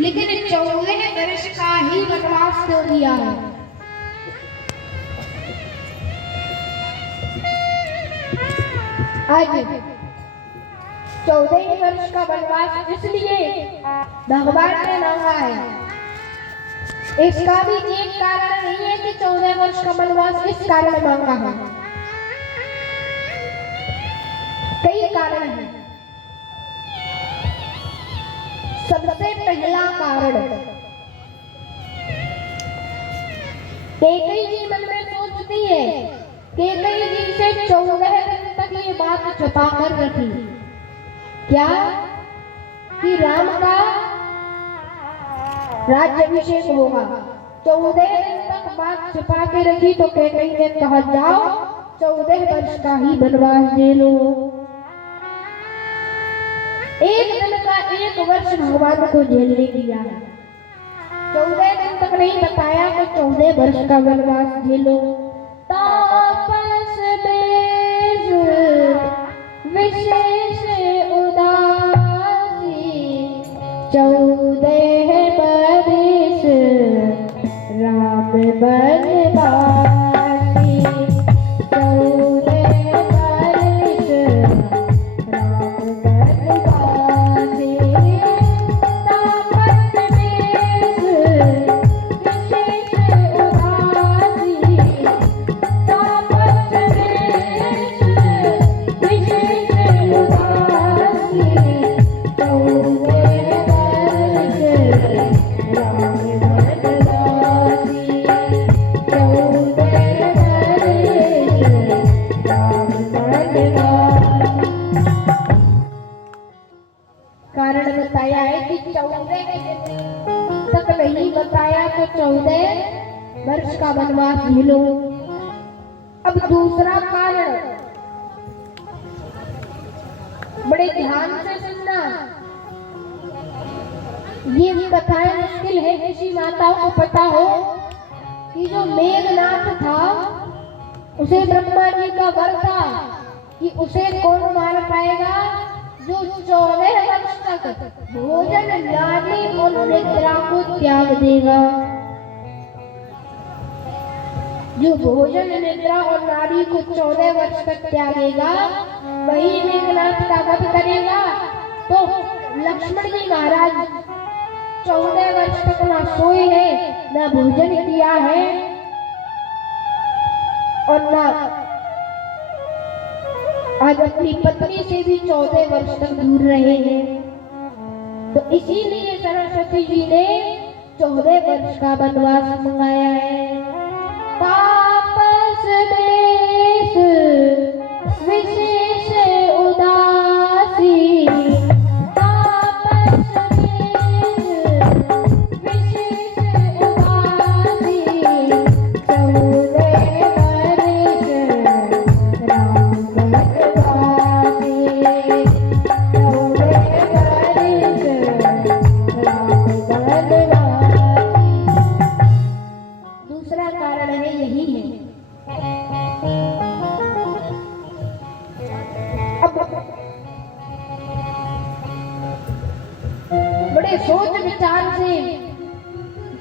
लेकिन 14 वर्ष का ही वनवास क्यों दिया है? आज 14 वर्ष का वनवास इसलिए भगवान ने मांगा है। इसका भी एक कारण नहीं है कि 14 वर्ष का वनवास इस कारण मांगा है, कई कारण हैं। सबसे पहला कारण, कैकेयी जी मन में सोचती है, कैकेयी जी से 14 दिन तक ये बात छुपा कर रखी, क्या कि राम का राज्याभिषेक होगा। 14 दिन तक बात छुपा के रखी तो कैकेयी ने कहा जाओ 14 वर्ष का ही वनवास दे लो। एक दिन का 1 वर्ष भगवान को झेलने दिया है, 14 दिन तक नहीं बताया तो 14 वर्ष का वनवास झेलो। तापस बेश विशेष उदासी 14 वर्ष राम बनवासी, 14 वर्ष राम बनवासी। तापस बेश विशेष उदासी, तापस बेश विशेष उदासी, 14 वर्ष राम बनवासी, 14 वर्ष राम बनवासी। कारण बताया है कि 14 तक नहीं बताया तो 14 वर्ष का वनवास झेलो। अब दूसरा कारण, बड़े ध्यान से सुनना, ये कथाएं मुश्किल है किसी माता को पता हो कि जो मेघनाथ था उसे ब्रह्मा जी का वर था कि उसे कौन मार पाएगा जो 14 वर्ष तक भोजन नारी और निद्रा को त्याग देगा। जो भोजन निद्रा और नारी को 14 वर्ष तक त्यागेगा वही मेघनाथ का वध करेगा। तो लक्ष्मण जी महाराज 14 वर्ष तक ना सोए हैं, ना भोजन किया है और ना आज अपनी पत्नी से भी 14 वर्ष तक दूर रहे हैं। तो इसीलिए सरस्वती जी ने 14 वर्ष का वनवास मंगाया है। तापस बेश विशेष उदासी, तापस बेश विशेष उदासी, 14 वर्ष राम बनवासी, 14 वर्ष राम बनवासी। दूसरा कारण है यही है। अब बड़े सोच विचार से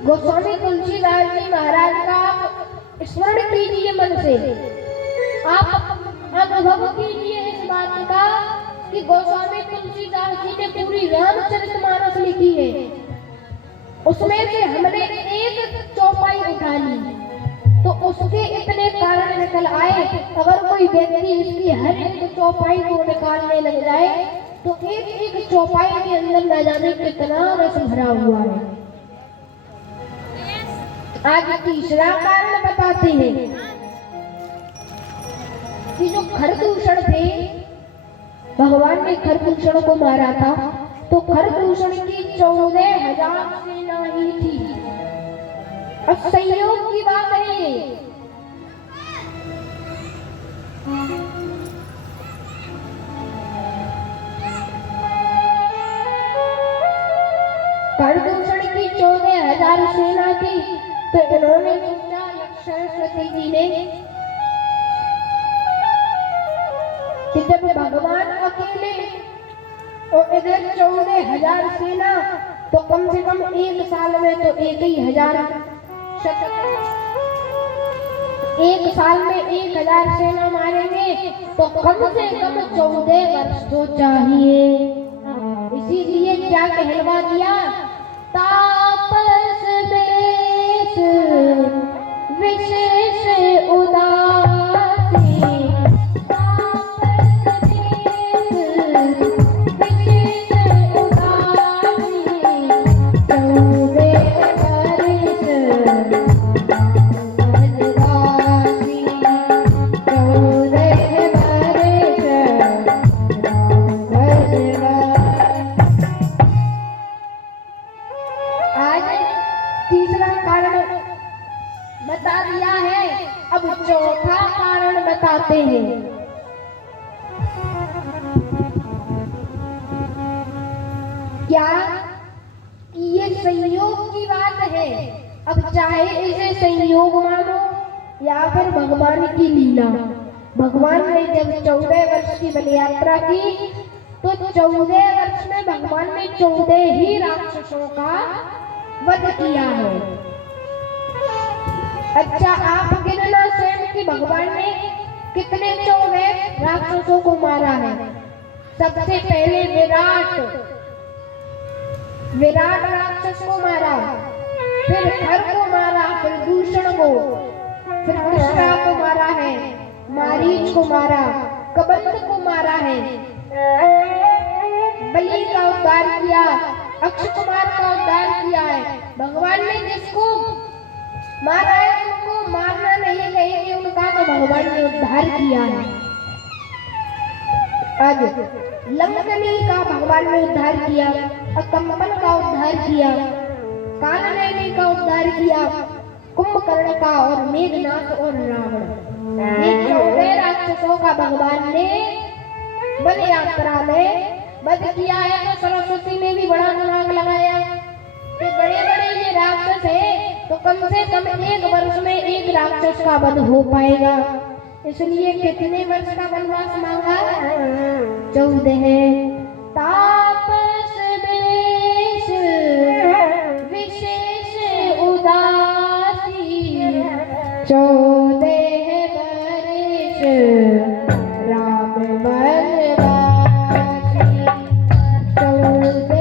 गोस्वामी तुलसीदास जी महाराज का स्मरण कीजिए मन से। आप अनुभव कीजिए इस बात का कि गोस्वामी तुलसीदास जी ने पूरी रामचरितमानस लिखी है, उसमें से हमने एक चौपाई उठा ली तो उसके इतने कारण निकल आए। अगर कोई व्यक्ति इसकी हर एक चौपाई को निकालने लग जाए तो एक एक चौपाई के अंदर न जाने कितना रस भरा हुआ है। आज तीसरा कारण बताते हैं कि जो खरदूषण थे, भगवान ने खरदूषण को मारा था तो खरदूषण की 14,000 सेना ही थी। अब संयोग की बात है ये, खरदूषण की 14,000 सेना थी तो इन्होंने सोचा सरस्वती जी ने कि जब भगवान अकेले और इधर 14,000 सेना तो कम से कम एक साल में तो 1,000 एक साल में 1,000 सेना मारेंगे तो कम से कम 14 वर्ष तो चाहिए। इसीलिए क्या कहलवा दिया, तापस बेश विशेष उदासी, तापस बेश विशेष उदासी, 14 बता दिया है। अब चौथा कारण बताते हैं। क्या ये संयोग की बात है? अब चाहे इसे संयोग मानो या फिर भगवान की लीला। भगवान ने जब 14 वर्ष की बलि यात्रा की तो 14 वर्ष में भगवान ने 14 ही राक्षसों का वध किया है। अच्छा, आप गिनना स्वयं कि भगवान ने कितने 14 राक्षसों को मारा है। सबसे पहले विराट राक्षस को मारा, फिर खर को मारा, फिर दूषण को, फिर कृष्णा को मारा है, मारीच को मारा, कबंध को मारा है, बलि का उद्धार किया, अक्षय कुमार का उद्धार किया है। भगवान ने जिसको मारा है उनको मारना नहीं कहेंगे उनका, तो भगवान ने उद्धार किया है। आज लंकनी का भगवान ने उद्धार किया, अकंपन का उद्धार किया, कालनेमी का उद्धार किया, कुंभकर्ण का और मेघनाथ और रावण। ये 14 राक्षसों का भगवान ने बलि यात्रा में वध किया है। तो सरस्वती ने भी बड़ा दिमाग लगाया कि बड़े बड़े ये राक्षस है तो कम से कम 1 वर्ष में 1 राक्षस का वध हो पाएगा। इसलिए कितने वर्ष का वनवास मांगा? 14। तापस बेश विशेष उदासी, 14 वर्ष राम वनवासी, 14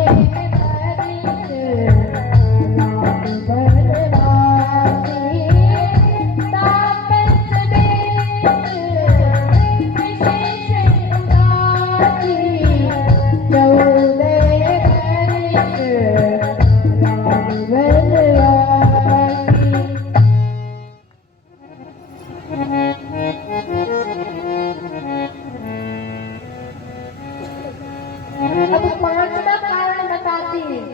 अब 5वां कारण बताते हैं।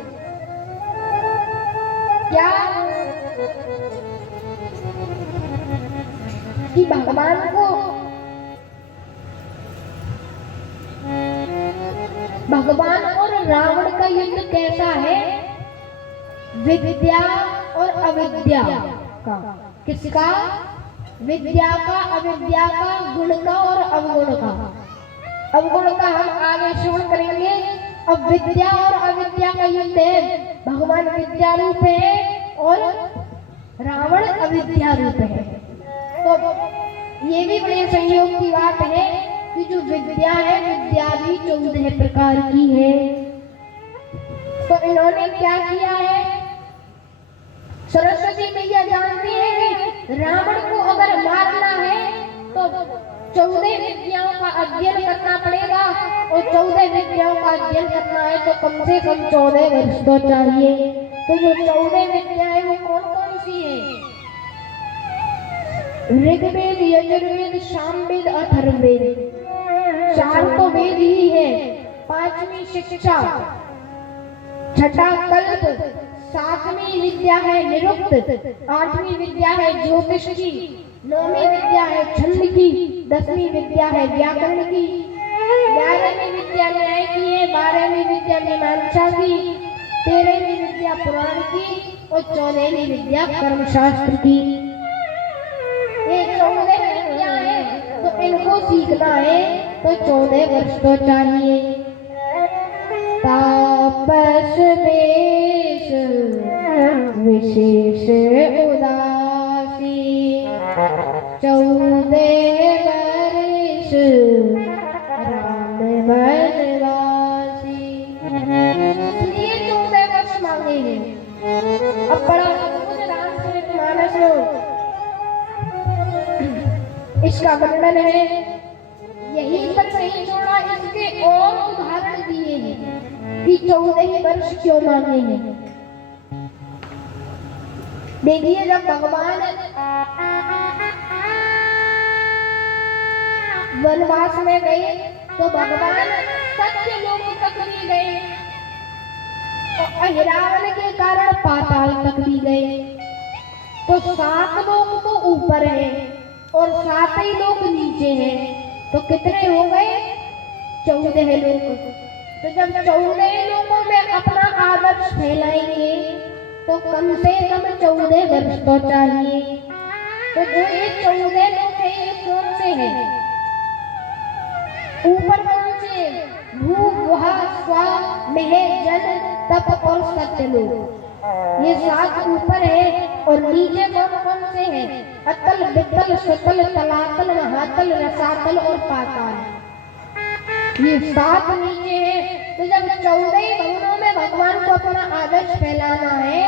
क्या कि भगवान और रावण का युद्ध कैसा है? विद्या और अविद्या का। किसका? विद्या का, अविद्या का, गुण का और अवगुण का। अवगुण का हम आगे श्रवण करेंगे। अब विद्या और अविद्या का युद्ध है। भगवान विद्या रूप है और रावण अविद्या रूप है। तो ये भी बड़े संयोग की बात है कि जो विद्या है, विद्या भी 14 प्रकार की है। तो इन्होंने क्या किया है? सरस्वती मैया जानती है कि रावण को अगर मारना है तो 14 विद्याओं का अध्ययन करना पड़ेगा और 14 विद्याओं का अध्ययन करना है तो कम से कम 14 वर्ष तो चाहिए। तो जो 14 विद्याएं वो कौन कौन सी है? ऋग्वेद, यजुर्वेद, सामवेद, अथर्ववेद। 4 तो वेद ही है। 5वीं शिक्षा, 6ठा कल्प, 7वीं विद्या है निरुक्त, 8वीं विद्या है ज्योतिष की, 9वीं विद्या है छंद की, 10वीं विद्या है व्याकरण की, 11वीं विद्या न्याय की है, 12वीं विद्या मीमांसा की, 13वीं विद्या पुराण की और 14वीं विद्या कर्मशास्त्र की। ये 14 विद्या है तो इनको सीखना है तो 14 वर्ष तो चाहिए। तापस में विशेष उदासी 14 वर्ष राम वनवासी। इसलिए 14 वर्ष मांगे हैं। अब बड़ा अद्भुत रामचरितमानस इसका वर्णन है, यहीं पर नहीं छोड़ा, इसके और उदाहरण दिए हैं कि 14 वर्ष क्यों मांगे हैं। देखिए, जब भगवान वनवास में गए तो भगवान सत्य लोक तक भी गए और अहिरावण के कारण पाताल तक भी गए। तो 7 लोग तो ऊपर है और 7 ही लोग नीचे हैं, तो कितने हो गए? 14 लोग। तो जब 14 लोगों में अपना आदर्श फैलाएंगे तो कम से कम 14 वर्ष तो चाहिए। तो जो ये 14 लोग हैं, ये कौन से हैं? ऊपर कौन से? भू, गुहा, स्वा, मेह, जल, तप और सत्य लोग। ये 7 ऊपर है और नीचे कौन कौन से हैं? अतल, वितल, सुतल, तलातल, महातल, रसातल और पाताल। ये 7 नीचे हैं। तो जब 14 भवनों में भगवान को अपना आदर्श फैलाना है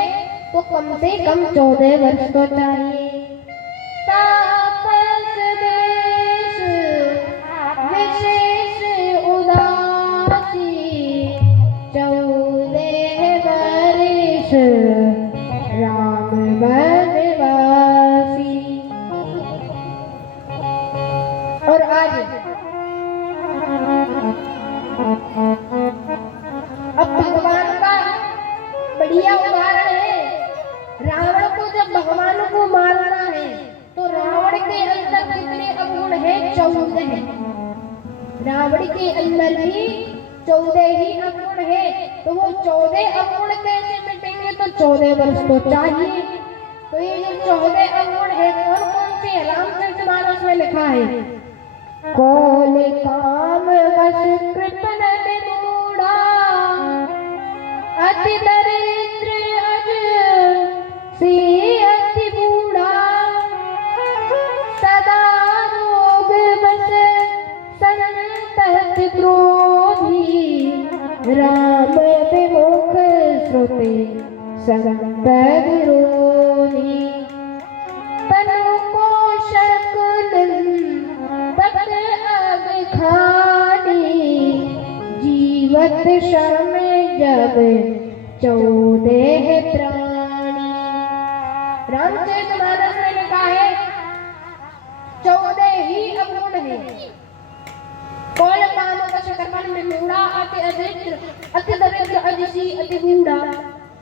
तो कम से कम 14 वर्ष तो चाहिए। तापस देश विशेष उदासी 14 वर्ष राम वनवासी। और आज अब भगवान का बढ़िया उदाहरण है। रावण को जब भगवान को मारना है तो रावण के अंदर कितने अवगुण हैं? 14। रावण के अंदर भी 14 ही अवगुण है। तो वो 14 अवगुण कैसे मिटेंगे? तो 14 वर्ष तो चाहिए। तो ये जो 14 अवगुण है कौन कौन से? रामचरितमानस में लिखा है, कौल काम वश कृपण मूढ़ा अति दरिद्र अज सी अति बूढ़ा सदा रोग बस संतत क्रोधी राम विमुख श्रुति संत विरोधी तनु को शकुन तक अब खानी जीवत शर्म जब 14 प्राणी। रामचरितमानस में लिखा है 14 ही अवगुण है। कौन काम वश कृपण मूढ़ा अति दरिद्र अजसी अति बूढ़ा।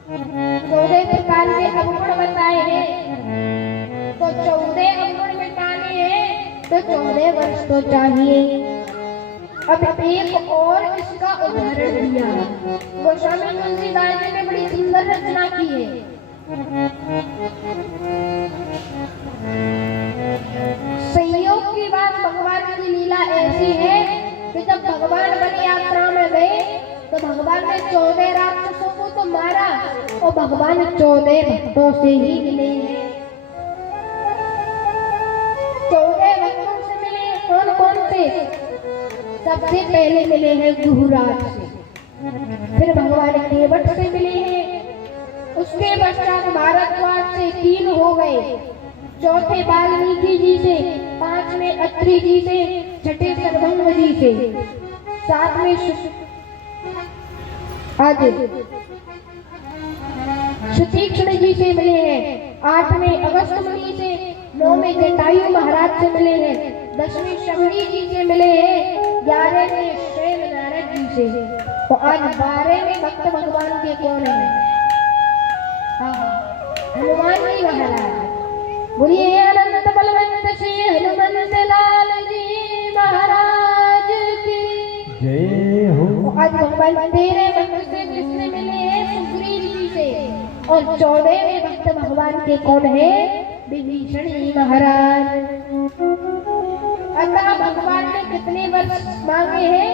14 प्रकार के अवगुण बताए हैं। तो 14 अवगुण मिटाने हैं तो 14 वर्ष तो चाहिए। अब एक और इसका उदाहरण दिया। गोस्वामी तुलसीदास जी ने बड़ी सुंदर रचना की है। संयोग की बात, भगवान की लीला ऐसी है कि जब भगवान वन यात्रा में गए तो भगवान ने 14 राक्षसों को तो मारा और भगवान 14 भक्तों से ही मिले हैं। 14 भक्तों से मिले। कौन कौन से? सबसे पहले मिले हैं गुरुराज से, फिर भगवान केवट से मिले हैं, उसके पश्चात भारद्वाज से 3 हो गए, चौथे वाल्मीकि जी से, 5वें अत्रि जी से, 6ठे सर्वंग जी से, 7वें सुतीक्ष्ण जी से मिले हैं, 8वें अगस्त मुनि से, 9वें जटायु महाराज से मिले हैं, 10वें शबरी जी से मिले हैं, 11वें स्वयं नारद जी से। तो आज 12वें भक्त भगवान के कौन है? हनुमान जी महाराज। बोलिए अनंत बलवंत श्री हनुमंत लाल जी महाराज की जय हो। तो आज भगवान 13 भक्त से किससे मिले हैं? सुग्रीव जी से। और 14वें भक्त भगवान के कौन है? विभीषण जी महाराज। अतः भगवान ने कितने वर्ष मांगे हैं?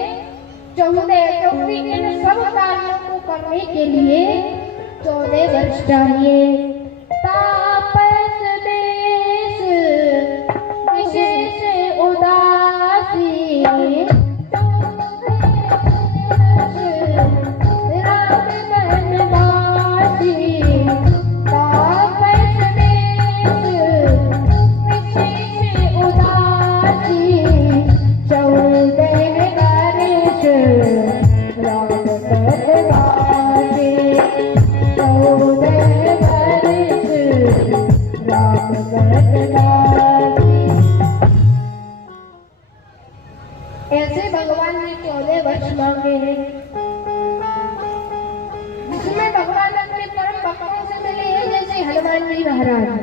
14, क्योंकि इन सब कार्यों को करने के लिए 14 वर्ष चाहिए। आदेश मांगे हैं, जिसमें भगवान अपने परम भक्तों से मिले हैं, जैसे हनुमान जी महाराज।